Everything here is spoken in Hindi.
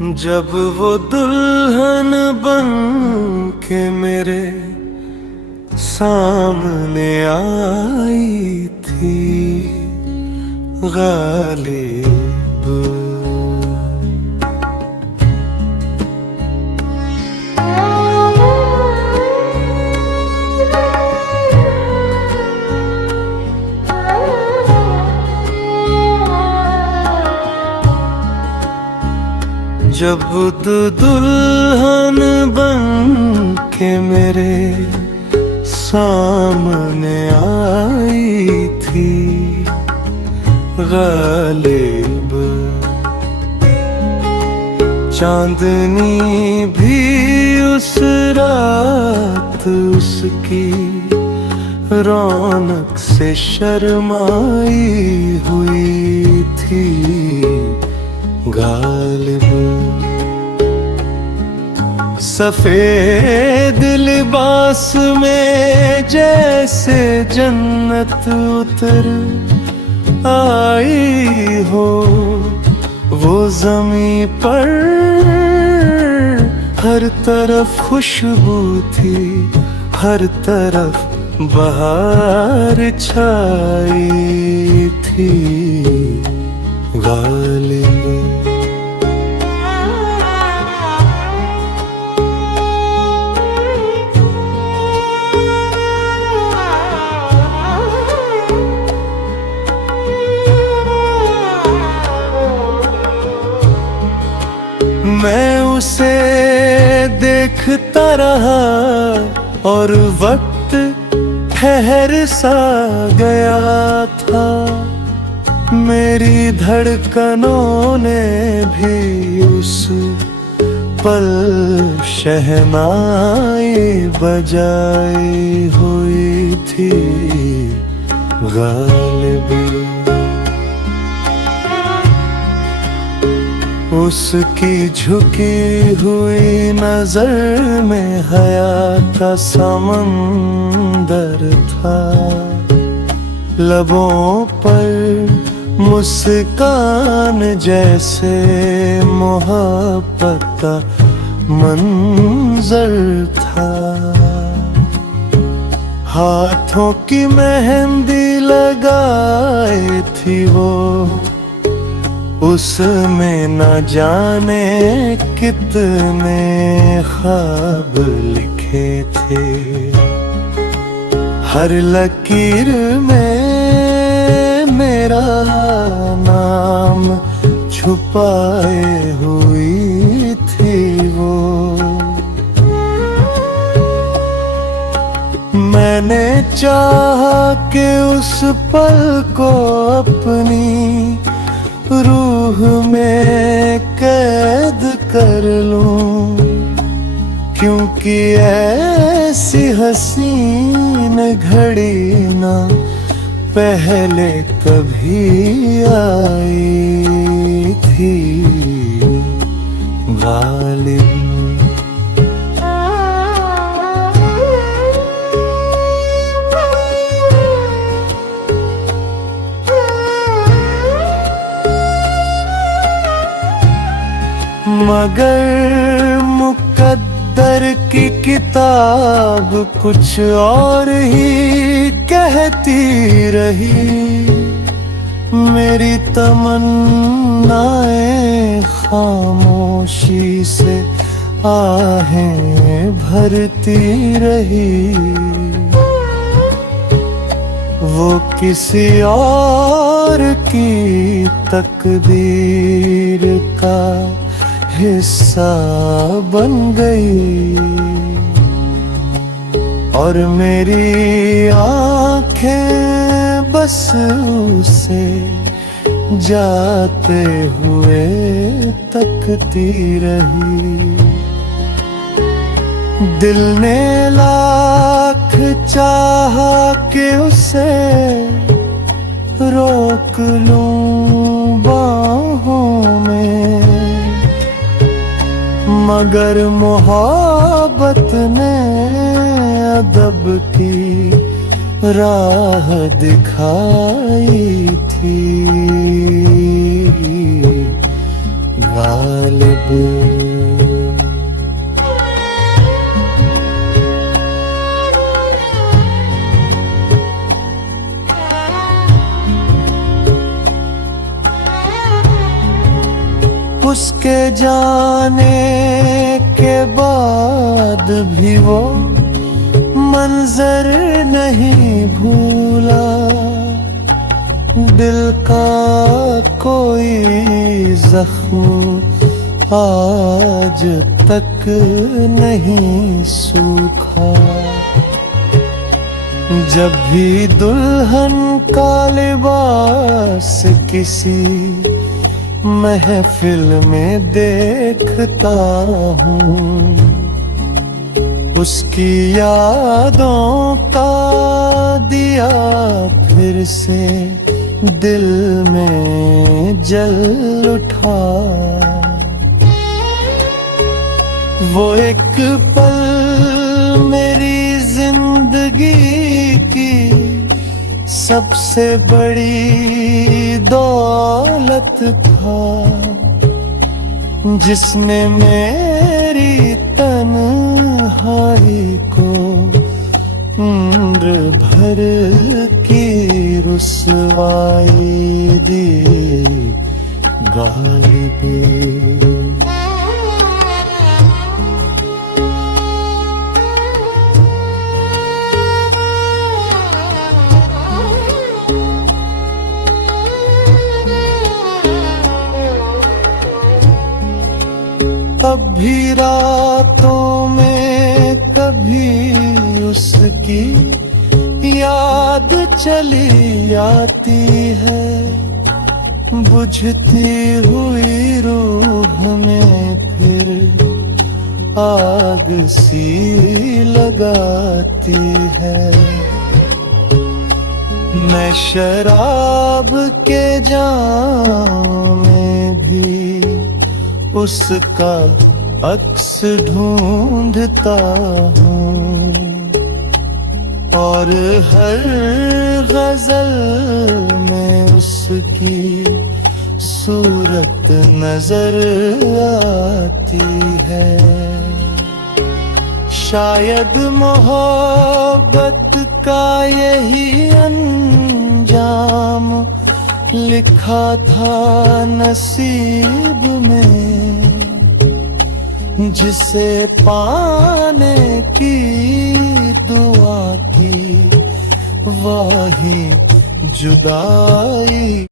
जब वो दुल्हन बन के मेरे सामने आई थी गालिब। जब दुल्हन बन के मेरे सामने आई थी गालिब। चांदनी भी उस रात उसकी रौनक से शर्माई हुई थी गालिब। सफेद लिबास में जैसे जन्नत उतर आई हो, वो ज़मीं पर हर तरफ खुशबू थी, हर तरफ बहार छाई थी गालिब। मैं उसे देखता रहा और वक्त ठहर सा गया था। मेरी धड़कनों ने भी उस पल शहनाई बजाई हुई थी गालिब। उसकी झुकी हुई नजर में हया का समंदर था। लबों पर मुस्कान जैसे मोहब्बत का मंजर था। हाथों की मेहंदी लगाए थी वो, उसमें न जाने कितने ख्वाब लिखे थे। हर लकीर में मेरा नाम छुपाए हुई थी वो। मैंने चाहा कि उस पल को अपनी रूह में कैद कर लूं, क्योंकि ऐसी हसीन घड़ी ना पहले कभी आई थी गालिब। मगर मुकद्दर की किताब कुछ और ही कहती रही। मेरी तमन्नाएं खामोशी से आहें भरती रही। वो किसी और की तकदीर का हिस्सा बन गई और मेरी आंखें बस उसे जाते हुए तकती रही। दिल ने लाख चाहा कि उसे रोक लूं बाहों में, मगर मोहब्बत ने अदब की राह दिखाई थी गालिब। उसके जाने के बाद भी वो मंजर नहीं भूला, दिल का कोई जख्म आज तक नहीं सूखा। जब भी दुल्हन का लिबास किसी महफिल में देखता हूँ, उसकी यादों का दिया फिर से दिल में जल उठा। वो एक पल मेरी जिंदगी की सबसे बड़ी दौलत था, जिसने मेरी तन्हाई को उम्र भर की रुसवाई दी गालिबे। अब भी रातों में कभी उसकी याद चली आती है, बुझती हुई रूह में फिर आग सी लगाती है। मैं शराब के जाम में भी उसका अक्स ढूंढता हूँ, और हर गजल में उसकी सूरत नजर आती है। शायद मोहब्बत का यही अंजाम लिखा था नसीब में, जिसे पाने की दुआ की वही जुदाई